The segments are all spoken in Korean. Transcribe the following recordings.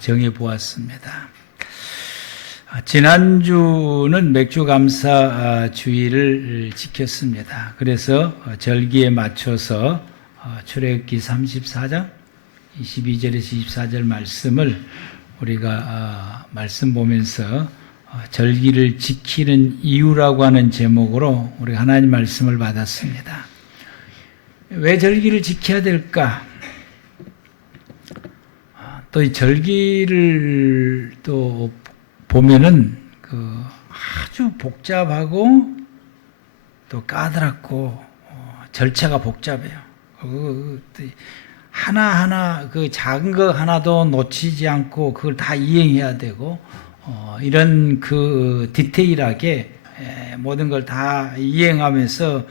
정해 보았습니다. 지난주는 맥주감사 주일을 지켰습니다. 그래서 절기에 맞춰서 출애굽기 34장 22절에서 24절 말씀을 우리가 말씀 보면서 절기를 지키는 이유라고 하는 제목으로 우리 하나님 말씀을 받았습니다. 왜 절기를 지켜야 될까? 또 이 절기를 또 보면은 아주 복잡하고 또 까다롭고 절차가 복잡해요. 하나하나 작은 거 하나도 놓치지 않고 그걸 다 이행해야 되고 이런 디테일하게 모든 걸 다 이행하면서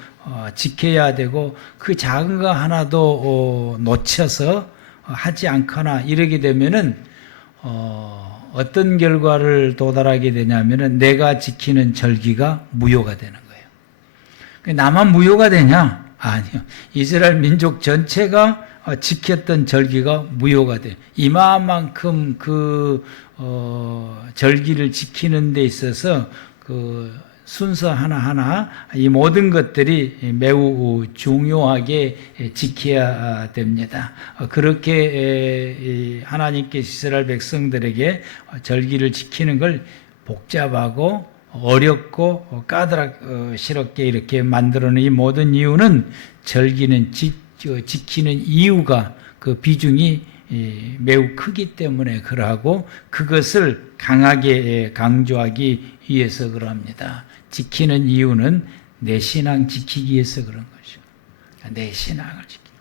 지켜야 되고 그 작은 거 하나도 놓쳐서 하지 않거나 이러게 되면은 어떤 결과를 도달하게 되냐면은 내가 지키는 절기가 무효가 되는 거예요. 나만 무효가 되냐? 아니요. 이스라엘 민족 전체가 지켰던 절기가 무효가 돼요. 이만큼 절기를 지키는 데 있어서 순서 하나하나 이 모든 것들이 매우 중요하게 지켜야 됩니다. 그렇게 하나님께서 이스라엘 백성들에게 절기를 지키는 걸 복잡하고 어렵고 까다롭게 이렇게 만들어낸 이 모든 이유는 절기는 지키는 이유가 그 비중이 매우 크기 때문에 그러하고 그것을 강하게 강조하기 위해서 그럽니다. 지키는 이유는 내 신앙 지키기 위해서 그런 거죠. 내 신앙을 지키기.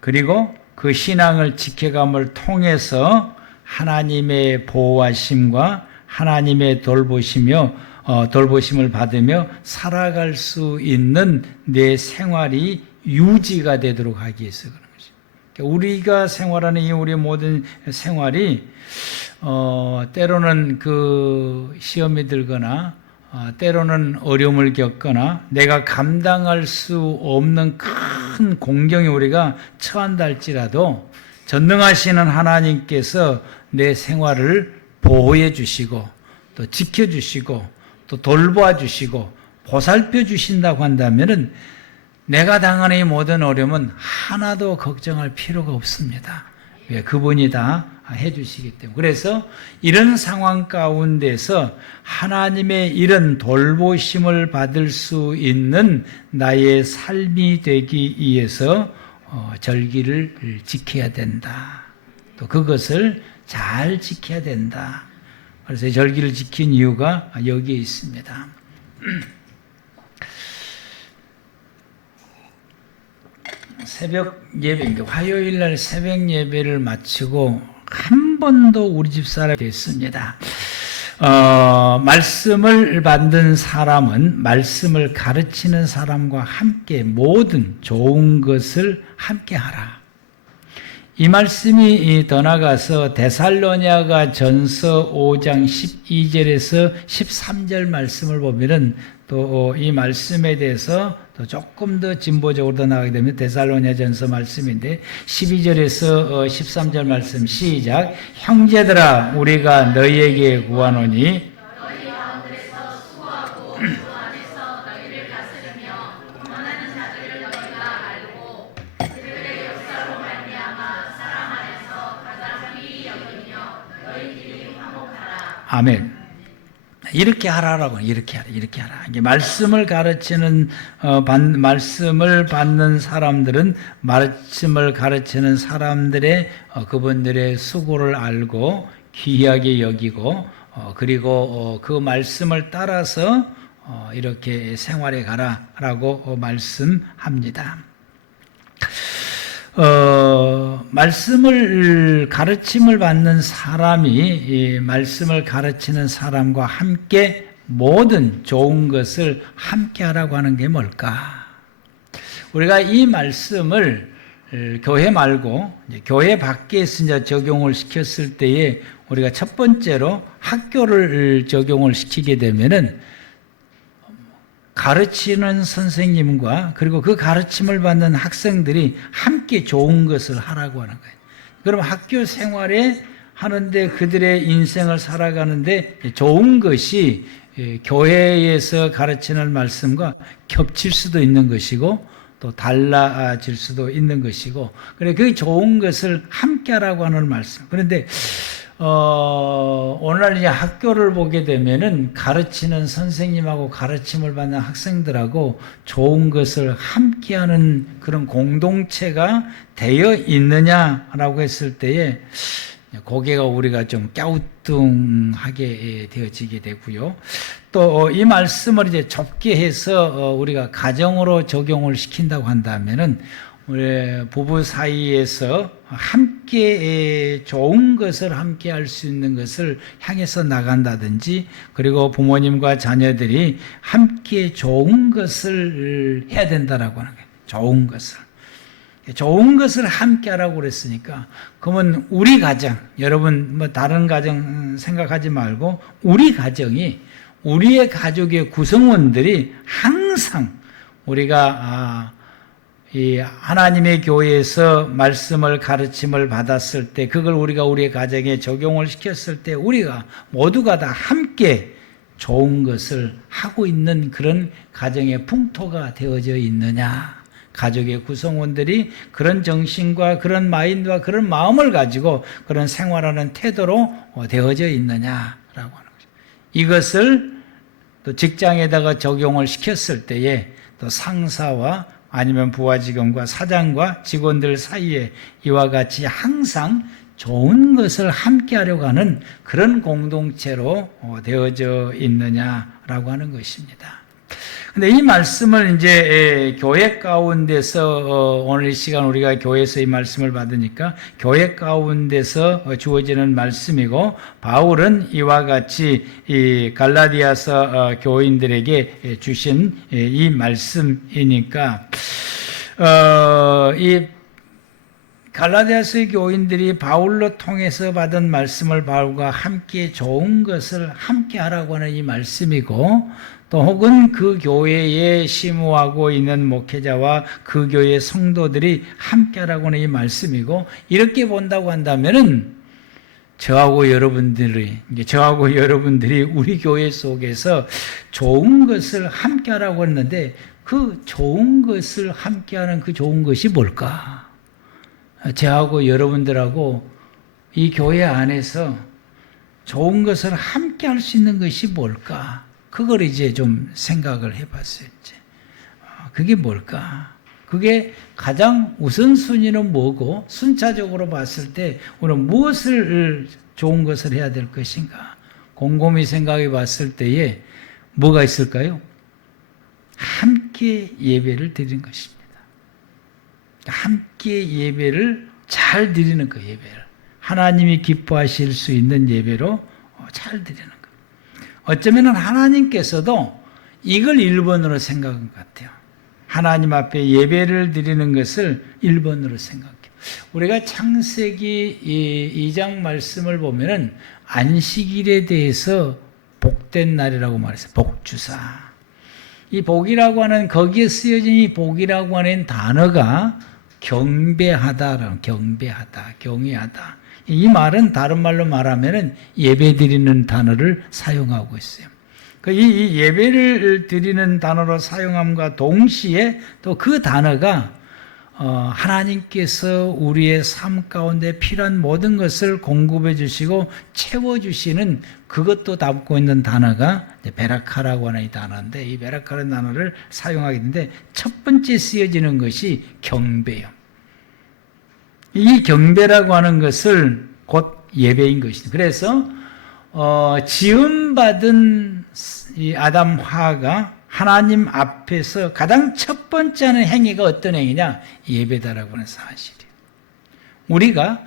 그리고 그 신앙을 지켜감을 통해서 하나님의 보호하심과 하나님의 돌보심을 받으며 살아갈 수 있는 내 생활이 유지가 되도록 하기 위해서 그런 거죠. 우리가 생활하는 이 우리 모든 생활이 때로는 시험이 들거나 때로는 어려움을 겪거나 내가 감당할 수 없는 큰 공경에 우리가 처한다 할지라도 전능하시는 하나님께서 내 생활을 보호해 주시고 또 지켜주시고 또 돌보아 주시고 보살펴 주신다고 한다면은 내가 당하는 이 모든 어려움은 하나도 걱정할 필요가 없습니다. 왜? 그분이 다 해주시기 때문에. 그래서 이런 상황 가운데서 하나님의 이런 돌보심을 받을 수 있는 나의 삶이 되기 위해서 절기를 지켜야 된다. 또 그것을 잘 지켜야 된다. 그래서 절기를 지킨 이유가 여기에 있습니다. 새벽 예배, 화요일 날 새벽 예배를 마치고 한 번도 우리 집 사람이 됐습니다. 말씀을 받는 사람은 말씀을 가르치는 사람과 함께 모든 좋은 것을 함께 하라. 이 말씀이 더 나가서 데살로니가 전서 5장 12절에서 13절 말씀을 보면은 또 이 말씀에 대해서 또 조금 더 진보적으로 더 나가게 되면 데살로니가 전서 말씀인데 12절에서 13절 말씀 시작. 형제들아 우리가 너희에게 구하노니 아멘. 이렇게 하라라고, 이렇게 하라. 이게 말씀을 가르치는, 말씀을 받는 사람들은 말씀을 가르치는 사람들의, 그분들의 수고를 알고 귀하게 여기고, 그리고 그 말씀을 따라서 이렇게 생활해 가라라고 말씀합니다. 말씀을 가르침을 받는 사람이 말씀을 가르치는 사람과 함께 모든 좋은 것을 함께 하라고 하는 게 뭘까? 우리가 이 말씀을 교회 말고 교회 밖에서 이제 적용을 시켰을 때에 우리가 첫 번째로 학교를 적용을 시키게 되면은 가르치는 선생님과 그리고 그 가르침을 받는 학생들이 함께 좋은 것을 하라고 하는 거예요. 그럼 학교 생활에 하는데 그들의 인생을 살아가는데 좋은 것이 교회에서 가르치는 말씀과 겹칠 수도 있는 것이고 또 달라질 수도 있는 것이고, 그래 그 좋은 것을 함께하라고 하는 말씀. 그런데 오늘날 이제 학교를 보게 되면은 가르치는 선생님하고 가르침을 받는 학생들하고 좋은 것을 함께하는 그런 공동체가 되어 있느냐라고 했을 때에 고개가 우리가 좀 갸우뚱하게 되어지게 되고요. 또 이 말씀을 이제 좁게 해서 우리가 가정으로 적용을 시킨다고 한다면은 우리 부부 사이에서 함께 좋은 것을 함께 할 수 있는 것을 향해서 나간다든지, 그리고 부모님과 자녀들이 함께 좋은 것을 해야 된다라고 하는 거예요. 좋은 것을 함께 하라고 그랬으니까, 그러면 우리 가정, 여러분 뭐 다른 가정 생각하지 말고 우리 가정이, 우리의 가족의 구성원들이 항상 우리가 이 하나님의 교회에서 말씀을 가르침을 받았을 때, 그걸 우리가 우리의 가정에 적용을 시켰을 때 우리가 모두가 다 함께 좋은 것을 하고 있는 그런 가정의 풍토가 되어져 있느냐, 가족의 구성원들이 그런 정신과 그런 마인드와 그런 마음을 가지고 그런 생활하는 태도로 되어져 있느냐라고 하는 거죠. 이것을 또 직장에다가 적용을 시켰을 때에 또 상사와 아니면 부하 직원과 사장과 직원들 사이에 이와 같이 항상 좋은 것을 함께 하려고 하는 그런 공동체로 되어져 있느냐라고 하는 것입니다. 근데 이 말씀을 이제 교회 가운데서 오늘 이 시간 우리가 교회에서 이 말씀을 받으니까 교회 가운데서 주어지는 말씀이고, 바울은 이와 같이 이 갈라디아서 교인들에게 주신 이 말씀이니까 이 갈라디아서의 교인들이 바울로 통해서 받은 말씀을 바울과 함께 좋은 것을 함께 하라고 하는 이 말씀이고, 또 혹은 그 교회에 심우하고 있는 목회자와 그 교회 성도들이 함께 하라고 하는 이 말씀이고, 이렇게 본다고 한다면은 저하고 여러분들이 우리 교회 속에서 좋은 것을 함께 하라고 했는데, 그 좋은 것을 함께 하는 그 좋은 것이 뭘까? 저하고 여러분들하고 이 교회 안에서 좋은 것을 함께 할 수 있는 것이 뭘까? 그걸 이제 좀 생각을 해봤어요. 이제 그게 뭘까? 그게 가장 우선순위는 뭐고, 순차적으로 봤을 때 우리는 무엇을 좋은 것을 해야 될 것인가? 곰곰이 생각해 봤을 때에 뭐가 있을까요? 함께 예배를 드리는 것입니다. 함께 예배를 잘 드리는 거, 예배를. 하나님이 기뻐하실 수 있는 예배로 잘 드리는 거. 어쩌면 하나님께서도 이걸 1번으로 생각한 것 같아요. 하나님 앞에 예배를 드리는 것을 1번으로 생각해요. 우리가 창세기 2장 말씀을 보면은 안식일에 대해서 복된 날이라고 말했어요. 복주사. 이 복이라고 하는, 거기에 쓰여진 이 복이라고 하는 단어가 경배하다, 경외하다. 이 말은 다른 말로 말하면은 예배 드리는 단어를 사용하고 있어요. 이 예배를 드리는 단어로 사용함과 동시에 또 그 단어가 하나님께서 우리의 삶 가운데 필요한 모든 것을 공급해 주시고 채워주시는 그것도 담고 있는 단어가 베라카라고 하는 이 단어인데, 이 베라카라는 단어를 사용하게 되는데 첫 번째 쓰여지는 것이 경배요. 이 경배라고 하는 것을 곧 예배인 것입니다. 그래서 지음받은 이 아담 하가 하나님 앞에서 가장 첫 번째 하는 행위가 어떤 행위냐? 예배다라고 하는 사실이에요. 우리가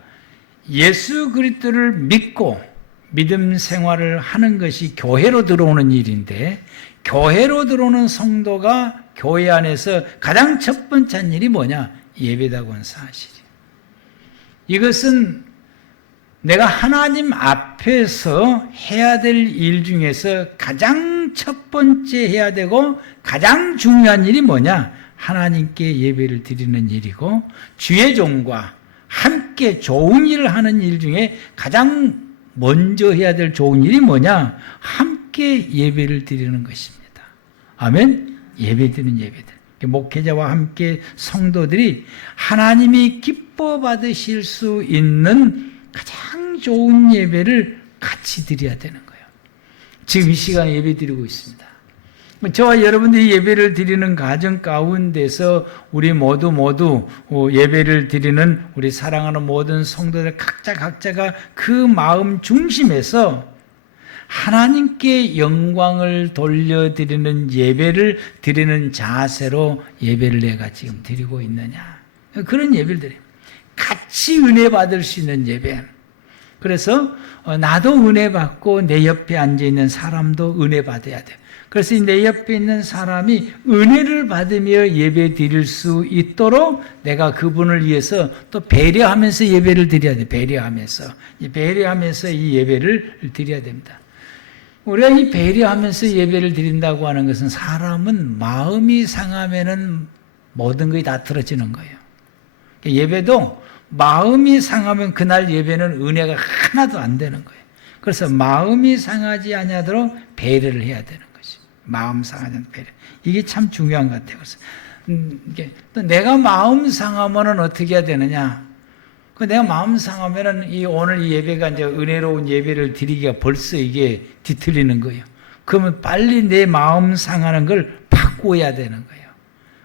예수 그리스도를 믿고 믿음 생활을 하는 것이 교회로 들어오는 일인데, 교회로 들어오는 성도가 교회 안에서 가장 첫 번째 한 일이 뭐냐? 예배다고 하는 사실이에요. 이것은 내가 하나님 앞에서 해야 될 일 중에서 가장 첫 번째 해야 되고 가장 중요한 일이 뭐냐? 하나님께 예배를 드리는 일이고, 주의 종과 함께 좋은 일을 하는 일 중에 가장 먼저 해야 될 좋은 일이 뭐냐? 함께 예배를 드리는 것입니다. 아멘? 예배 드리는 예배들. 목회자와 함께 성도들이 하나님이 기뻐 받으실 수 있는 가장 좋은 예배를 같이 드려야 되는 거예요. 지금 이 시간에 예배 드리고 있습니다. 저와 여러분들이 예배를 드리는 가정 가운데서 우리 모두 예배를 드리는 우리 사랑하는 모든 성도들 각자가 그 마음 중심에서 하나님께 영광을 돌려드리는 예배를 드리는 자세로 예배를 내가 지금 드리고 있느냐. 그런 예배를 드려요. 같이 은혜 받을 수 있는 예배. 그래서 나도 은혜 받고 내 옆에 앉아있는 사람도 은혜 받아야 돼요. 그래서 내 옆에 있는 사람이 은혜를 받으며 예배 드릴 수 있도록 내가 그분을 위해서 또 배려하면서 예배를 드려야 돼요. 배려하면서 이 예배를 드려야 됩니다. 우리가 이 배려하면서 예배를 드린다고 하는 것은 사람은 마음이 상하면은 모든 것이 다 틀어지는 거예요. 예배도 마음이 상하면 그날 예배는 은혜가 하나도 안 되는 거예요. 그래서 마음이 상하지 아니하도록 배려를 해야 되는 거죠. 마음 상하지 않는 배려. 이게 참 중요한 것 같아요. 그래서 또 내가 마음 상하면은 어떻게 해야 되느냐? 내가 마음 상하면은 오늘 이 예배가 이제 은혜로운 예배를 드리기가 벌써 이게 뒤틀리는 거예요. 그러면 빨리 내 마음 상하는 걸 바꿔야 되는 거예요.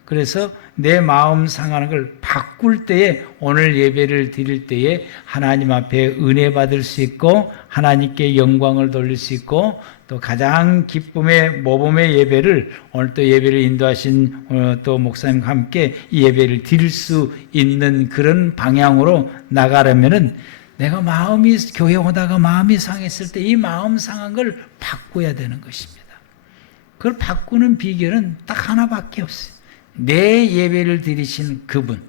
그래서 내 마음 상하는 걸 바꿀 때에 오늘 예배를 드릴 때에 하나님 앞에 은혜 받을 수 있고 하나님께 영광을 돌릴 수 있고 또 가장 기쁨의 모범의 예배를 오늘 또 예배를 인도하신 또 목사님과 함께 이 예배를 드릴 수 있는 그런 방향으로 나가려면은 내가 마음이 교회 오다가 마음이 상했을 때 이 마음 상한 걸 바꿔야 되는 것입니다. 그걸 바꾸는 비결은 딱 하나밖에 없어요. 내 예배를 드리신 그분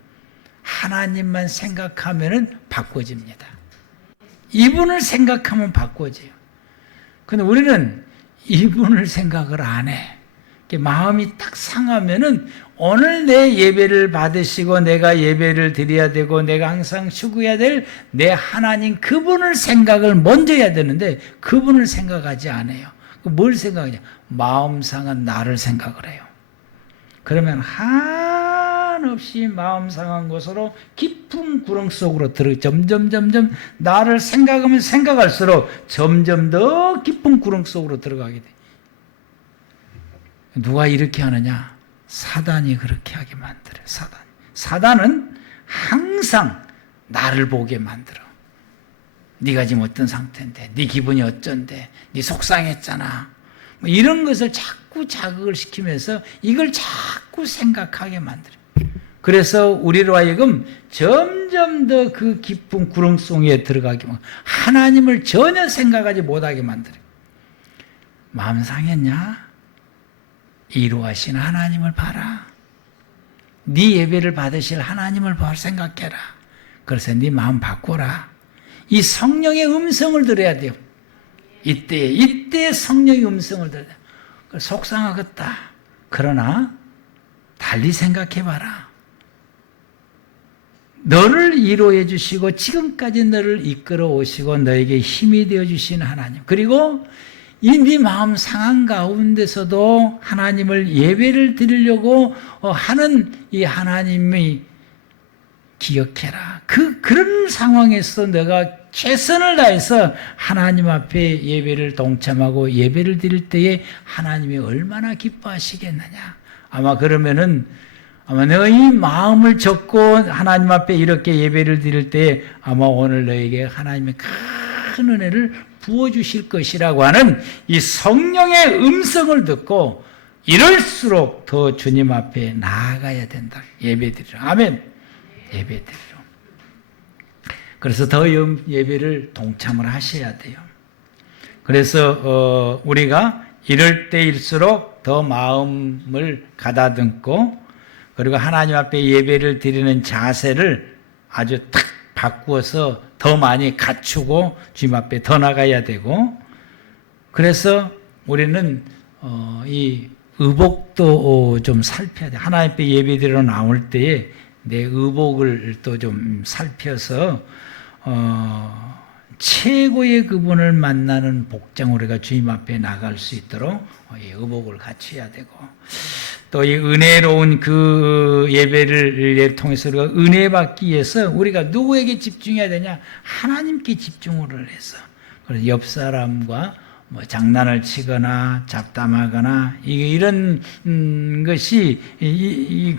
하나님만 생각하면은 바꿔집니다. 이분을 생각하면 바꿔져요. 근데 우리는 이분을 생각을 안 해. 마음이 딱 상하면은 오늘 내 예배를 받으시고 내가 예배를 드려야 되고 내가 항상 추구해야 될 내 하나님 그분을 생각을 먼저 해야 되는데 그분을 생각하지 않아요. 뭘 생각하냐? 마음 상한 나를 생각을 해요. 그러면 한없이 마음 상한 곳으로 깊은 구렁 속으로 점점 나를 생각하면 생각할수록 점점 더 깊은 구렁 속으로 들어가게 돼. 누가 이렇게 하느냐? 사단이 그렇게 하게 만들어요. 사단은 항상 나를 보게 만들어. 네가 지금 어떤 상태인데, 네 기분이 어쩐데, 네 속상했잖아. 뭐 이런 것을 자꾸 자극을 시키면서 이걸 자꾸 생각하게 만들어요. 그래서 우리로 하여금 점점 더 그 깊은 구렁 속에 들어가게 만들어요. 하나님을 전혀 생각하지 못하게 만들어요. 마음 상했냐? 이루하신 하나님을 봐라. 네 예배를 받으실 하나님을 생각해라. 그래서 네 마음 바꿔라. 이 성령의 음성을 들어야 돼요. 이때 성령의 음성을 들어야 돼요. 속상하겠다. 그러나 달리 생각해봐라. 너를 위로해 주시고 지금까지 너를 이끌어 오시고 너에게 힘이 되어 주신 하나님, 그리고 이 네 마음 상한 가운데서도 하나님을 예배를 드리려고 하는 이 하나님의 기억해라. 그런 상황에서 내가 최선을 다해서 하나님 앞에 예배를 동참하고 예배를 드릴 때에 하나님이 얼마나 기뻐하시겠느냐. 아마 그러면은 너희 마음을 접고 하나님 앞에 이렇게 예배를 드릴 때에 아마 오늘 너에게 하나님의 큰 은혜를 부어주실 것이라고 하는 이 성령의 음성을 듣고 이럴수록 더 주님 앞에 나아가야 된다. 예배드리러. 아멘. 예배드리러. 그래서 더 예배를 동참을 하셔야 돼요. 그래서 우리가 이럴 때일수록 더 마음을 가다듬고 그리고 하나님 앞에 예배를 드리는 자세를 아주 탁 바꾸어서 더 많이 갖추고 주님 앞에 더 나가야 되고, 그래서 우리는 이 의복도 좀 살펴야 돼. 하나님 앞에 예배 드리러 나올 때에 내 의복을 또 좀 살펴서 최고의 그분을 만나는 복장 우리가 주님 앞에 나갈 수 있도록 이 의복을 갖춰야 되고, 또 이 은혜로운 그 예배를 통해서 우리가 은혜 받기 위해서 우리가 누구에게 집중해야 되냐? 하나님께 집중을 해서, 그래서 옆 사람과 뭐 장난을 치거나 잡담하거나 이런 것이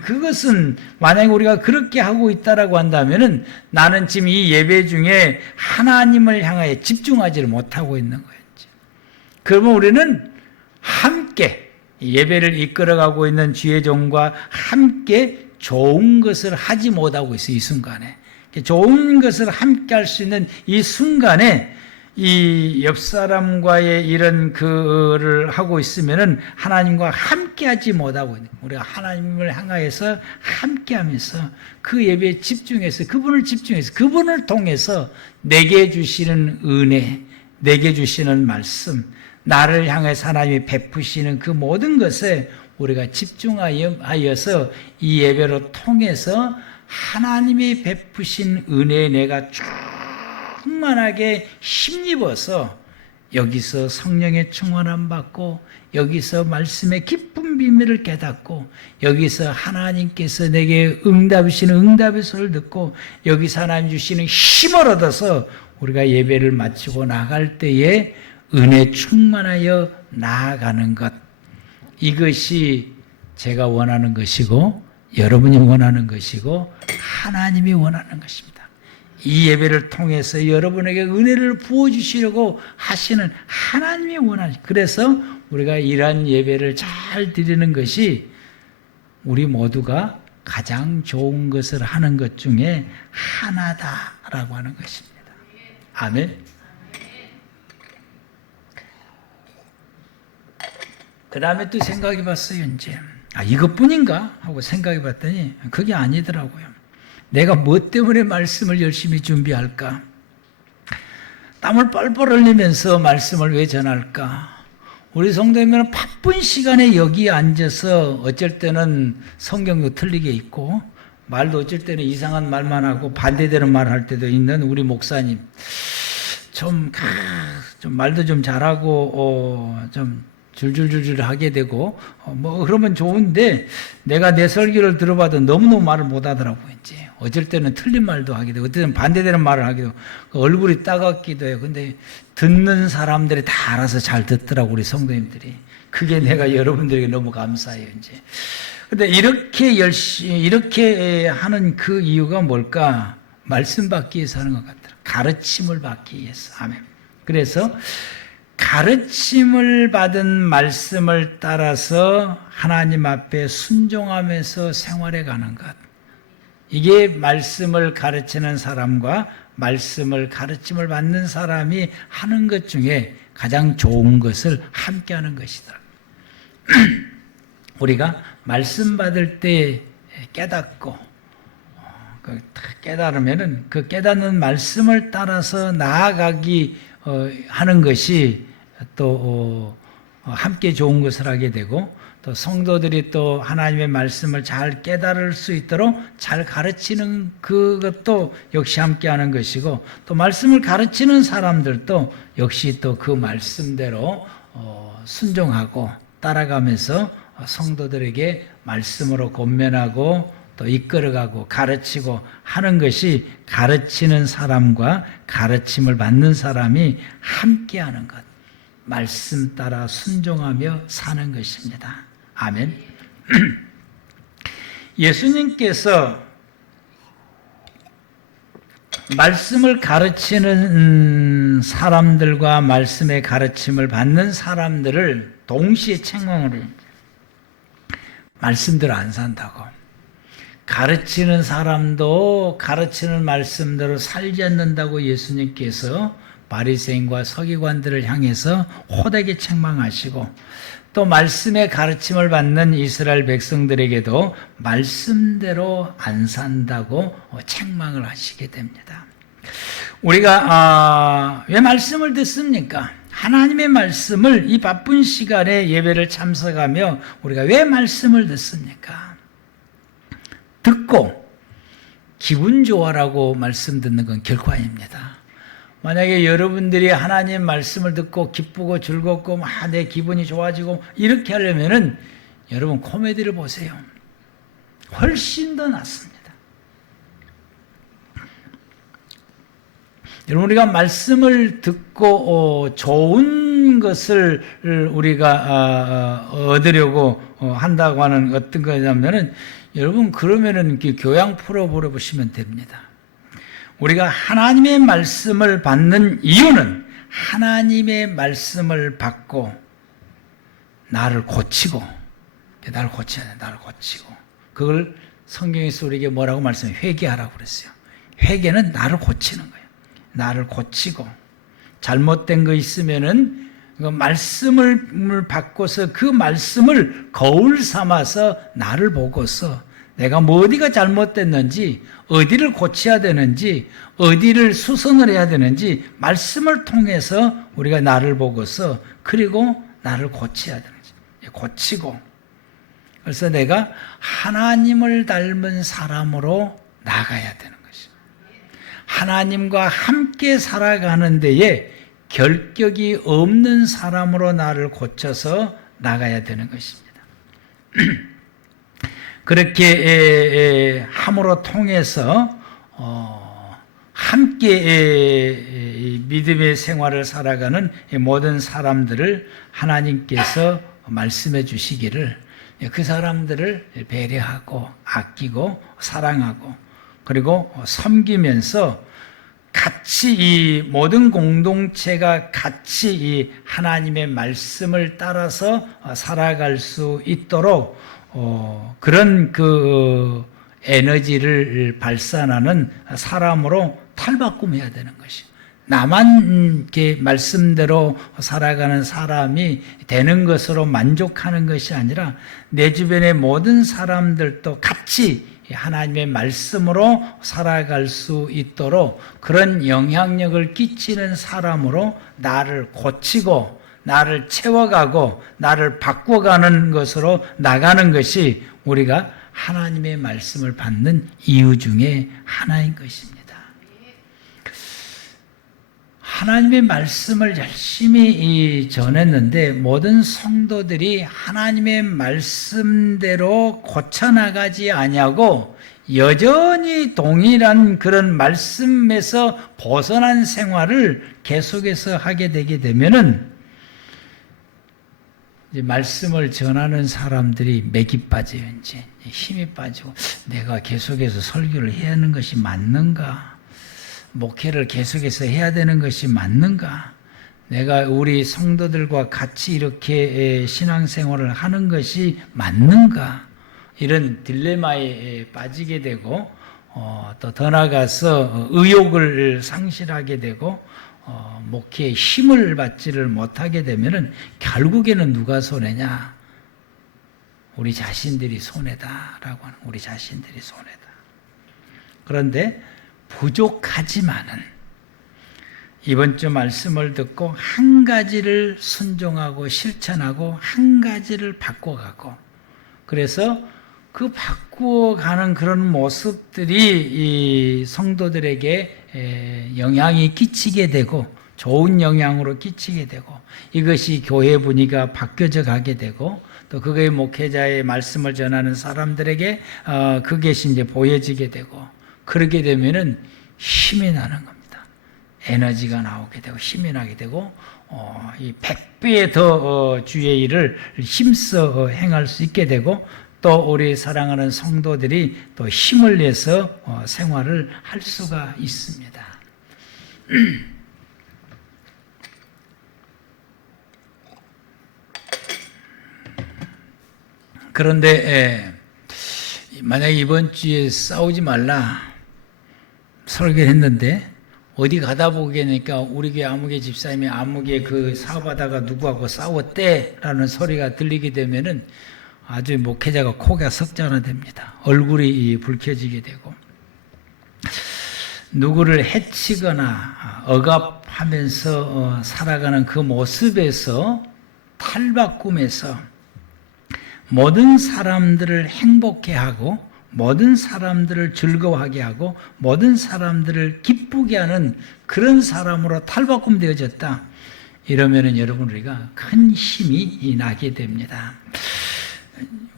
그것은 만약에 우리가 그렇게 하고 있다라고 한다면은 나는 지금 이 예배 중에 하나님을 향하여 집중하지를 못하고 있는 거였죠. 그러면 우리는 함께 예배를 이끌어가고 있는 주의 종과 함께 좋은 것을 하지 못하고 있어요. 이 순간에 좋은 것을 함께 할 수 있는 이 순간에 이 옆 사람과의 이런 그를 하고 있으면은 하나님과 함께 하지 못하고 있는, 우리가 하나님을 향하여서 함께 하면서 그 예배에 집중해서 그분을 집중해서 그분을 통해서 내게 주시는 은혜, 내게 주시는 말씀, 나를 향해서 하나님이 베푸시는 그 모든 것에 우리가 집중하여서 이 예배로 통해서 하나님이 베푸신 은혜에 내가 충만하게 힘입어서 여기서 성령의 충만함 받고, 여기서 말씀의 깊은 비밀을 깨닫고, 여기서 하나님께서 내게 응답하시는 응답의 소리를 듣고, 여기서 하나님 주시는 힘을 얻어서 우리가 예배를 마치고 나갈 때에 은혜 충만하여 나아가는 것, 이것이 제가 원하는 것이고 여러분이 원하는 것이고 하나님이 원하는 것입니다. 이 예배를 통해서 여러분에게 은혜를 부어주시려고 하시는 하나님이 원하는, 그래서 우리가 이러한 예배를 잘 드리는 것이 우리 모두가 가장 좋은 것을 하는 것 중에 하나다라고 하는 것입니다. 아멘. 그 다음에 또 생각해 봤어요. 이제 이것뿐인가 하고 생각해 봤더니 그게 아니더라고요. 내가 뭐 때문에 말씀을 열심히 준비할까? 땀을 뻘뻘 흘리면서 말씀을 왜 전할까? 우리 성도님은 바쁜 시간에 여기에 앉아서 어쩔 때는 성경도 틀리게 읽고 말도 어쩔 때는 이상한 말만 하고 반대되는 말을 할 때도 있는 우리 목사님, 좀 말도 좀 잘하고 좀 줄줄줄줄 하게 되고 뭐 그러면 좋은데, 내가 내 설교를 들어봐도 너무너무 말을 못 하더라고요. 이제 어쩔 때는 틀린 말도 하게 되고 어떨 때는 반대되는 말을 하기도 하고 얼굴이 따갑기도 해요. 근데 듣는 사람들이 다 알아서 잘 듣더라고, 우리 성도님들이. 그게 내가 여러분들에게 너무 감사해요. 이제 근데 이렇게 하는 그 이유가 뭘까? 말씀 받기 위해서 하는 것 같더라고요. 가르침을 받기 위해서. 아멘. 그래서 가르침을 받은 말씀을 따라서 하나님 앞에 순종하면서 생활해 가는 것, 이게 말씀을 가르치는 사람과 가르침을 받는 사람이 하는 것 중에 가장 좋은 것을 함께 하는 것이다. 우리가 말씀 받을 때 깨닫고, 깨달으면은 그 깨닫는 말씀을 따라서 나아가기 하는 것이 또 함께 좋은 것을 하게 되고, 또 성도들이 또 하나님의 말씀을 잘 깨달을 수 있도록 잘 가르치는 그것도 역시 함께 하는 것이고, 또 말씀을 가르치는 사람들도 역시 또 그 말씀대로 순종하고 따라가면서 성도들에게 말씀으로 권면하고 또 이끌어가고 가르치고 하는 것이, 가르치는 사람과 가르침을 받는 사람이 함께하는 것, 말씀 따라 순종하며 사는 것입니다. 아멘. 예수님께서 말씀을 가르치는 사람들과 말씀의 가르침을 받는 사람들을 동시에 책망을 해요. 말씀대로 안 산다고. 가르치는 사람도 가르치는 말씀대로 살지 않는다고 예수님께서 바리새인과 서기관들을 향해서 호되게 책망하시고, 또 말씀의 가르침을 받는 이스라엘 백성들에게도 말씀대로 안 산다고 책망을 하시게 됩니다. 우리가 왜 말씀을 듣습니까? 하나님의 말씀을 이 바쁜 시간에 예배를 참석하며 우리가 왜 말씀을 듣습니까? 듣고 기분 좋아라고 말씀 듣는 건 결코 아닙니다. 만약에 여러분들이 하나님 말씀을 듣고 기쁘고 즐겁고 내 기분이 좋아지고 이렇게 하려면은 여러분 코미디를 보세요. 훨씬 더 낫습니다. 여러분 우리가 말씀을 듣고 좋은 것을 우리가 얻으려고 한다고 하는 어떤 거냐면은 여러분 그러면은 교양 풀어보려 보시면 됩니다. 우리가 하나님의 말씀을 받는 이유는 하나님의 말씀을 받고 나를 고치고 나를 고쳐야 돼. 나를 고치고 그걸 성경에서 우리에게 뭐라고 말씀해요? 회개하라고 그랬어요. 회개는 나를 고치는 거예요. 나를 고치고 잘못된 거 있으면은 그 말씀을 받고서 그 말씀을 거울 삼아서 나를 보고서 내가 뭐 어디가 잘못됐는지 어디를 고쳐야 되는지 어디를 수선을 해야 되는지 말씀을 통해서 우리가 나를 보고서 그리고 나를 고쳐야 되는지 고치고 그래서 내가 하나님을 닮은 사람으로 나가야 되는 것이죠. 하나님과 함께 살아가는 데에 결격이 없는 사람으로 나를 고쳐서 나가야 되는 것입니다. 그렇게 함으로 통해서 함께 믿음의 생활을 살아가는 모든 사람들을 하나님께서 말씀해 주시기를 그 사람들을 배려하고 아끼고 사랑하고 그리고 섬기면서 같이 이 모든 공동체가 같이 이 하나님의 말씀을 따라서 살아갈 수 있도록 그런 그 에너지를 발산하는 사람으로 탈바꿈해야 되는 것이요. 나만 이렇게 말씀대로 살아가는 사람이 되는 것으로 만족하는 것이 아니라 내 주변의 모든 사람들도 같이 하나님의 말씀으로 살아갈 수 있도록 그런 영향력을 끼치는 사람으로 나를 고치고 나를 채워가고 나를 바꿔가는 것으로 나가는 것이 우리가 하나님의 말씀을 받는 이유 중에 하나인 것입니다. 하나님의 말씀을 열심히 전했는데 모든 성도들이 하나님의 말씀대로 고쳐나가지 아니하고 여전히 동일한 그런 말씀에서 벗어난 생활을 계속해서 하게 되게 되면은 이제 말씀을 전하는 사람들이 맥이 빠져요. 이제 힘이 빠지고 내가 계속해서 설교를 해야 하는 것이 맞는가? 목회를 계속해서 해야 되는 것이 맞는가? 내가 우리 성도들과 같이 이렇게 신앙생활을 하는 것이 맞는가? 이런 딜레마에 빠지게 되고 또 더 나아가서 의욕을 상실하게 되고 목회에 힘을 받지를 못하게 되면은 결국에는 누가 손해냐? 우리 자신들이 손해다라고 하는 우리 자신들이 손해다. 그런데 부족하지만은 이번 주 말씀을 듣고 한 가지를 순종하고 실천하고 한 가지를 바꿔가고 그래서 그 바꾸어가는 그런 모습들이 이 성도들에게 영향이 끼치게 되고 좋은 영향으로 끼치게 되고 이것이 교회 분위기가 바뀌어져 가게 되고 또 그의 목회자의 말씀을 전하는 사람들에게 그것이 이제 보여지게 되고 그렇게 되면은 힘이 나는 겁니다. 에너지가 나오게 되고 힘이 나게 되고 이 100배의 더 주의 일을 힘써 행할 수 있게 되고 또 우리 사랑하는 성도들이 또 힘을 내서 생활을 할 수가 있습니다. 그런데 만약에 이번 주에 싸우지 말라 설교를 했는데 어디 가다 보니까 우리 교회 아무개 집사님이 아무개 그 사업하다가 누구하고 싸웠대라는 소리가 들리게 되면은 아주 목회자가 코가 석자나 됩니다. 얼굴이 붉혀지게 되고 누구를 해치거나 억압하면서 살아가는 그 모습에서 탈바꿈해서 모든 사람들을 행복해 하고 모든 사람들을 즐거워하게 하고 모든 사람들을 기쁘게 하는 그런 사람으로 탈바꿈되어졌다. 이러면은 여러분 우리가 큰 힘이 나게 됩니다.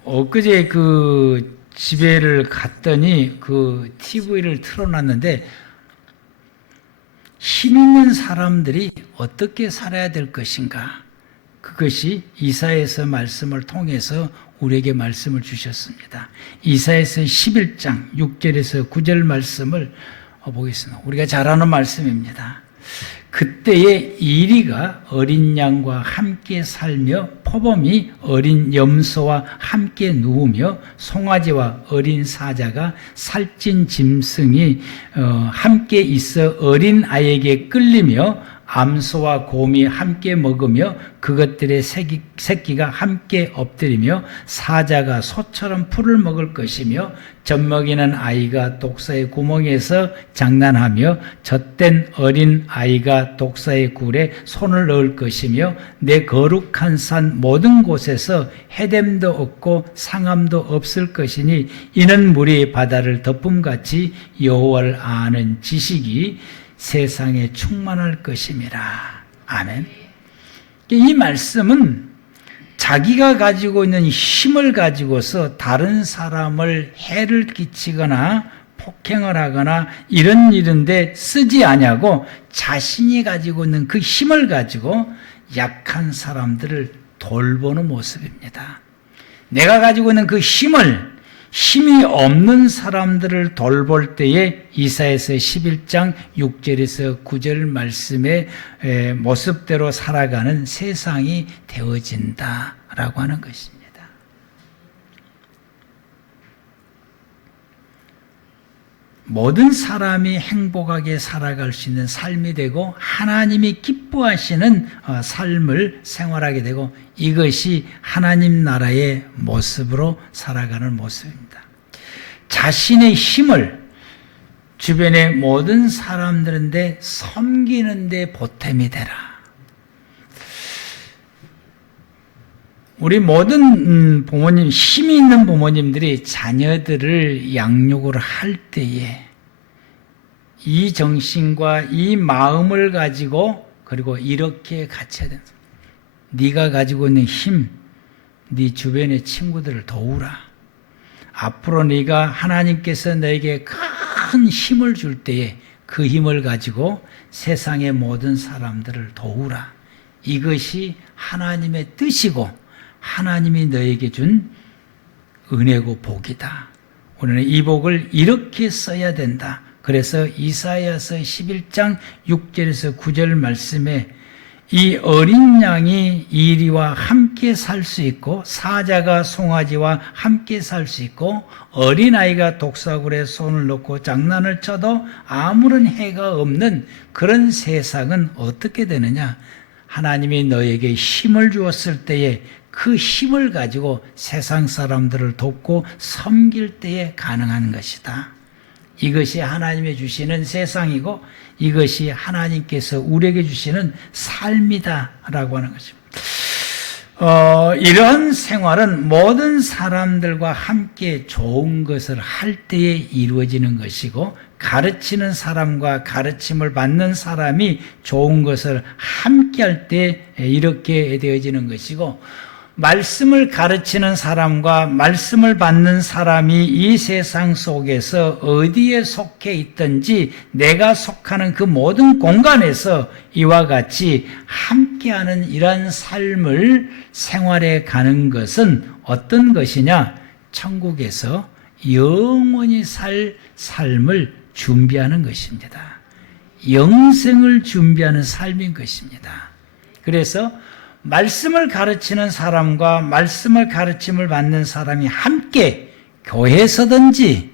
엊그제 그 집에를 갔더니 그 TV를 틀어놨는데 힘 있는 사람들이 어떻게 살아야 될 것인가? 그것이 이사야서 말씀을 통해서 우리에게 말씀을 주셨습니다. 이사야서 11장 6절에서 9절 말씀을 보겠습니다. 우리가 잘 아는 말씀입니다. 그때에 이리가 어린 양과 함께 살며 포범이 어린 염소와 함께 누우며 송아지와 어린 사자가 살찐 짐승이 함께 있어 어린 아이에게 끌리며 암소와 곰이 함께 먹으며 그것들의 새끼가 함께 엎드리며 사자가 소처럼 풀을 먹을 것이며 젖먹이는 아이가 독사의 구멍에서 장난하며 젖된 어린 아이가 독사의 굴에 손을 넣을 것이며 내 거룩한 산 모든 곳에서 해됨도 없고 상함도 없을 것이니 이는 물이 바다를 덮음같이 여호와를 아는 지식이 세상에 충만할 것임이라. 아멘. 이 말씀은 자기가 가지고 있는 힘을 가지고서 다른 사람을 해를 끼치거나 폭행을 하거나 이런 일인데 쓰지 아니하고 자신이 가지고 있는 그 힘을 가지고 약한 사람들을 돌보는 모습입니다. 내가 가지고 있는 그 힘이 없는 사람들을 돌볼 때에 이사야서 11장 6절에서 9절 말씀의 모습대로 살아가는 세상이 되어진다라고 하는 것입니다. 모든 사람이 행복하게 살아갈 수 있는 삶이 되고 하나님이 기뻐하시는 삶을 생활하게 되고 이것이 하나님 나라의 모습으로 살아가는 모습입니다. 자신의 힘을 주변의 모든 사람들한테 섬기는 데 보탬이 되라. 우리 모든 부모님, 힘이 있는 부모님들이 자녀들을 양육을 할 때에 이 정신과 이 마음을 가지고 그리고 이렇게 갖춰야 된다. 네가 가지고 있는 힘, 네 주변의 친구들을 도우라. 앞으로 네가 하나님께서 너에게 큰 힘을 줄 때에 그 힘을 가지고 세상의 모든 사람들을 도우라. 이것이 하나님의 뜻이고 하나님이 너에게 준 은혜고 복이다. 우리는 이 복을 이렇게 써야 된다. 그래서 이사야서 11장 6절에서 9절 말씀에 이 어린 양이 이리와 함께 살 수 있고 사자가 송아지와 함께 살 수 있고 어린아이가 독사굴에 손을 넣고 장난을 쳐도 아무런 해가 없는 그런 세상은 어떻게 되느냐? 하나님이 너에게 힘을 주었을 때에 그 힘을 가지고 세상 사람들을 돕고 섬길 때에 가능한 것이다. 이것이 하나님이 주시는 세상이고 이것이 하나님께서 우리에게 주시는 삶이다라고 하는 것입니다. 이러한 생활은 모든 사람들과 함께 좋은 것을 할 때에 이루어지는 것이고 가르치는 사람과 가르침을 받는 사람이 좋은 것을 함께 할 때 이렇게 되어지는 것이고 말씀을 가르치는 사람과 말씀을 받는 사람이 이 세상 속에서 어디에 속해 있든지 내가 속하는 그 모든 공간에서 이와 같이 함께하는 이러한 삶을 생활해 가는 것은 어떤 것이냐? 천국에서 영원히 살 삶을 준비하는 것입니다. 영생을 준비하는 삶인 것입니다. 그래서 말씀을 가르치는 사람과 말씀을 가르침을 받는 사람이 함께 교회에서든지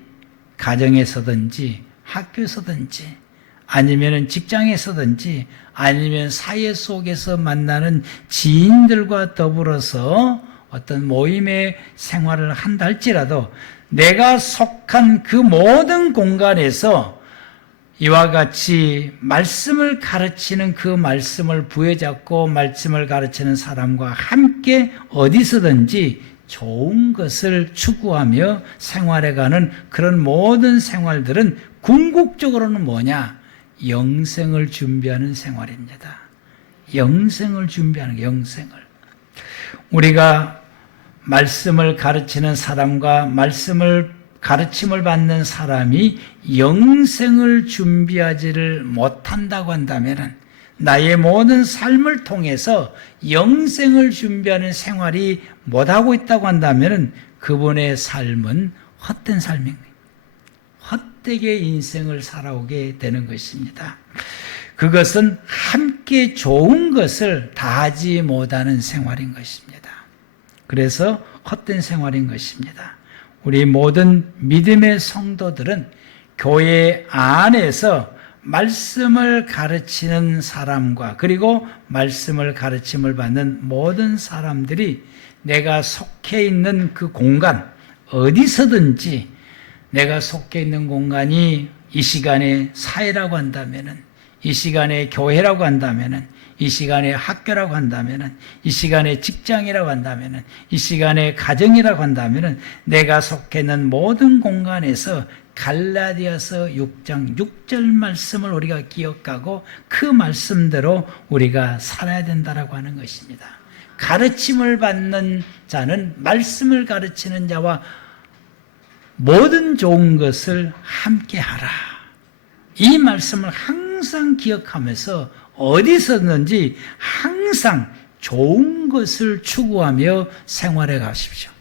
가정에서든지 학교에서든지 아니면 직장에서든지 아니면 사회 속에서 만나는 지인들과 더불어서 어떤 모임의 생활을 한다 할지라도 내가 속한 그 모든 공간에서 이와 같이 말씀을 가르치는 그 말씀을 부여잡고 말씀을 가르치는 사람과 함께 어디서든지 좋은 것을 추구하며 생활해가는 그런 모든 생활들은 궁극적으로는 뭐냐? 영생을 준비하는 생활입니다. 영생을 준비하는 영생을. 우리가 말씀을 가르치는 사람과 말씀을 가르침을 받는 사람이 영생을 준비하지를 못한다고 한다면 나의 모든 삶을 통해서 영생을 준비하는 생활이 못하고 있다고 한다면 그분의 삶은 헛된 삶입니다. 헛되게 인생을 살아오게 되는 것입니다. 그것은 함께 좋은 것을 다하지 못하는 생활인 것입니다. 그래서 헛된 생활인 것입니다. 우리 모든 믿음의 성도들은 교회 안에서 말씀을 가르치는 사람과 그리고 말씀을 가르침을 받는 모든 사람들이 내가 속해 있는 그 공간, 어디서든지 내가 속해 있는 공간이 이 시간에 사회라고 한다면은, 이 시간에 교회라고 한다면은, 이 시간에 학교라고 한다면은, 이 시간에 직장이라고 한다면은, 이 시간에 가정이라고 한다면은 내가 속해 있는 모든 공간에서 갈라디아서 6장 6절 말씀을 우리가 기억하고 그 말씀대로 우리가 살아야 된다라고 하는 것입니다. 가르침을 받는 자는 말씀을 가르치는 자와 모든 좋은 것을 함께 하라. 이 말씀을 항상 기억하면서 어디서든지 항상 좋은 것을 추구하며 생활해 가십시오.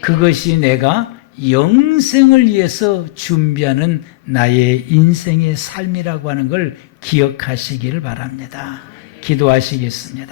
그것이 내가 영생을 위해서 준비하는 나의 인생의 삶이라고 하는 걸 기억하시기를 바랍니다. 기도하시겠습니다.